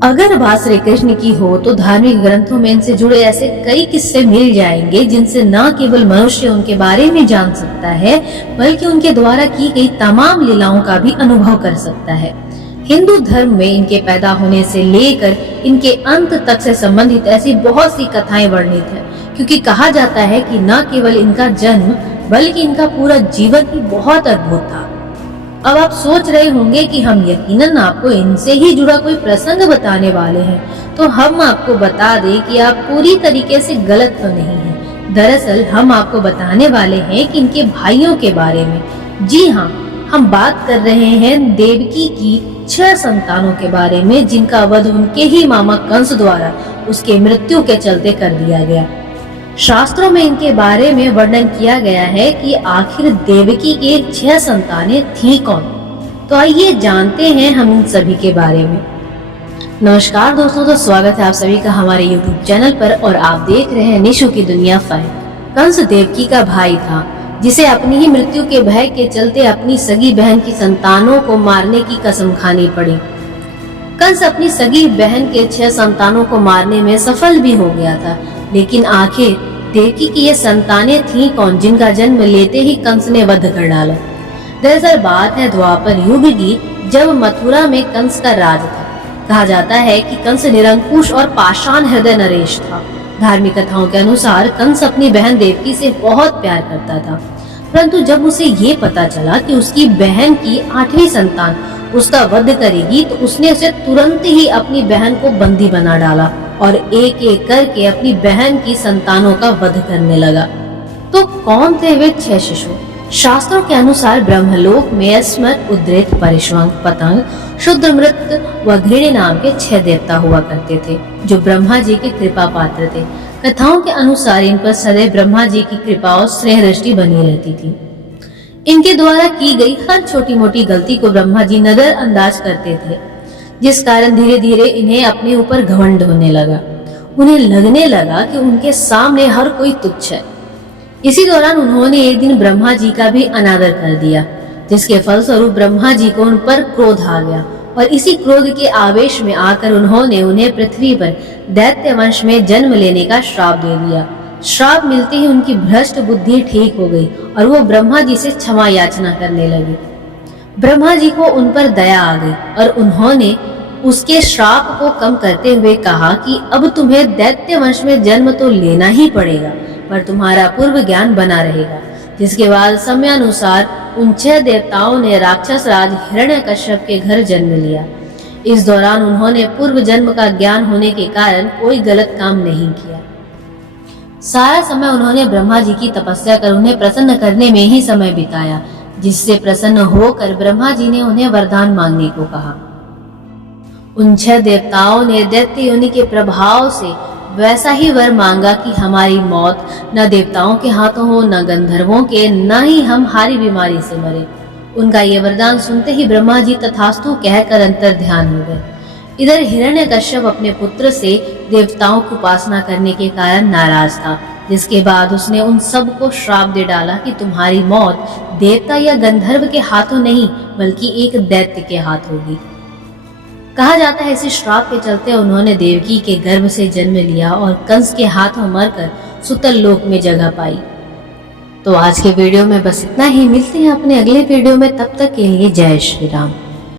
अगर बात श्री कृष्ण की हो तो धार्मिक ग्रंथों में इनसे जुड़े ऐसे कई किस्से मिल जाएंगे जिनसे न केवल मनुष्य उनके बारे में जान सकता है बल्कि उनके द्वारा की गई तमाम लीलाओं का भी अनुभव कर सकता है। हिंदू धर्म में इनके पैदा होने से लेकर इनके अंत तक से संबंधित ऐसी बहुत सी कथाएं वर्णित है, क्योंकि कहा जाता है कि न केवल इनका जन्म बल्कि इनका पूरा जीवन ही बहुत अद्भुत था। अब आप सोच रहे होंगे कि हम यकीनन आपको इनसे ही जुड़ा कोई प्रसंग बताने वाले हैं, तो हम आपको बता दें कि आप पूरी तरीके से गलत तो नहीं हैं। दरअसल हम आपको बताने वाले हैं कि इनके भाइयों के बारे में। जी हाँ, हम बात कर रहे हैं देवकी की 6 संतानों के बारे में, जिनका वध उनके ही मामा कंस द्वारा उसके मृत्यु के चलते कर दिया गया। शास्त्रों में इनके बारे में वर्णन किया गया है कि आखिर देवकी के 6 संतानें थी कौन। तो आइए जानते हैं हम इन सभी के बारे में। नमस्कार दोस्तों, तो स्वागत है आप सभी का हमारे YouTube चैनल पर और आप देख रहे हैं निशु की दुनिया फाइल। कंस देवकी का भाई था, जिसे अपनी ही मृत्यु के भय के चलते अपनी सगी बहन की संतानों को मारने की कसम खानी पड़ी। कंस अपनी सगी बहन के 6 संतानों को मारने में सफल भी हो गया था, लेकिन आखिर देवकी की ये संतानें थी कौन जिनका जन्म लेते ही कंस ने वध कर डाला। दरअसल बात है द्वापर युग की, जब मथुरा में कंस का राज था। कहा जाता है कि कंस निरंकुश और पाषाण हृदय नरेश था। धार्मिक कथाओं के अनुसार कंस अपनी बहन देवकी से बहुत प्यार करता था, परंतु जब उसे ये पता चला कि उसकी बहन की 8वीं संतान उसका वध करेगी, तो उसने उसे तुरंत ही अपनी बहन को बंदी बना डाला और एक एक करके अपनी बहन की संतानों का वध करने लगा। तो कौन थे वे 6 शिशु? शास्त्रों के अनुसार ब्रह्मलोक में स्मृत, उद्रेत, परिश्वंग, पतंग, शुद्रमृत व घृणी नाम के 6 देवता हुआ करते थे, जो ब्रह्मा जी के कृपा पात्र थे। कथाओं के अनुसार इन पर सदैव ब्रह्मा जी की कृपा और स्नेह दृष्टि बनी रहती थी। इनके द्वारा की गई हर छोटी मोटी गलती को ब्रह्मा जी नजरअंदाज करते थे, जिस कारण धीरे धीरे इन्हें अपने ऊपर घमंड होने लगा। उन्हें लगने लगा कि उनके सामने हर कोई तुच्छ है। इसी दौरान उन्होंने एक दिन ब्रह्मा जी का भी अनादर कर दिया, जिसके फलस्वरूप ब्रह्मा जी को उन पर क्रोध आ गया और इसी क्रोध के आवेश में आकर उन्होंने उन्हें पृथ्वी पर दैत्य वंश में जन्म लेने का श्राप दे दिया। श्राप मिलते ही उनकी भ्रष्ट बुद्धि ठीक हो गई और वो ब्रह्मा जी से क्षमा याचना करने लगे। ब्रह्मा जी को उन पर दया आ गई और उन्होंने उसके श्राप को कम करते हुए कहा कि अब तुम्हें दैत्य वंश में जन्म तो लेना ही पड़ेगा, पर तुम्हारा पूर्व ज्ञान बना रहेगा। जिसके बाद समयानुसार उन 6 देवताओं ने राक्षस राज हिरण्यकश्यप के घर जन्म लिया। इस दौरान उन्होंने पूर्व जन्म का ज्ञान होने के कारण कोई गलत काम नहीं किया। सारा समय उन्होंने ब्रह्मा जी की तपस्या कर उन्हें प्रसन्न करने में ही समय बिताया, जिससे प्रसन्न होकर ब्रह्मा जी ने उन्हें वरदान मांगने को कहा। उन 6 देवताओं ने दैत्य योनि के प्रभाव से वैसा ही वर मांगा कि हमारी मौत न देवताओं के हाथों हो, न गंधर्वों के, न ही हम हारी बीमारी से मरे। उनका ये वरदान सुनते ही ब्रह्मा जी तथास्तु कहकर अंतर ध्यान हो गए। इधर हिरण्यकश्यप अपने पुत्र से देवताओं की उपासना करने के कारण नाराज था, जिसके बाद उसने उन सब को श्राप दे डाला कि तुम्हारी मौत देवता या गंधर्व के हाथों नहीं बल्कि एक दैत्य के हाथ होगी। कहा जाता है इसी श्राप के चलते उन्होंने देवकी के गर्भ से जन्म लिया और कंस के हाथों मरकर सुतल लोक में जगह पाई। तो आज के वीडियो में बस इतना ही। मिलते हैं अपने अगले वीडियो में, तब तक के लिए जय श्री राम।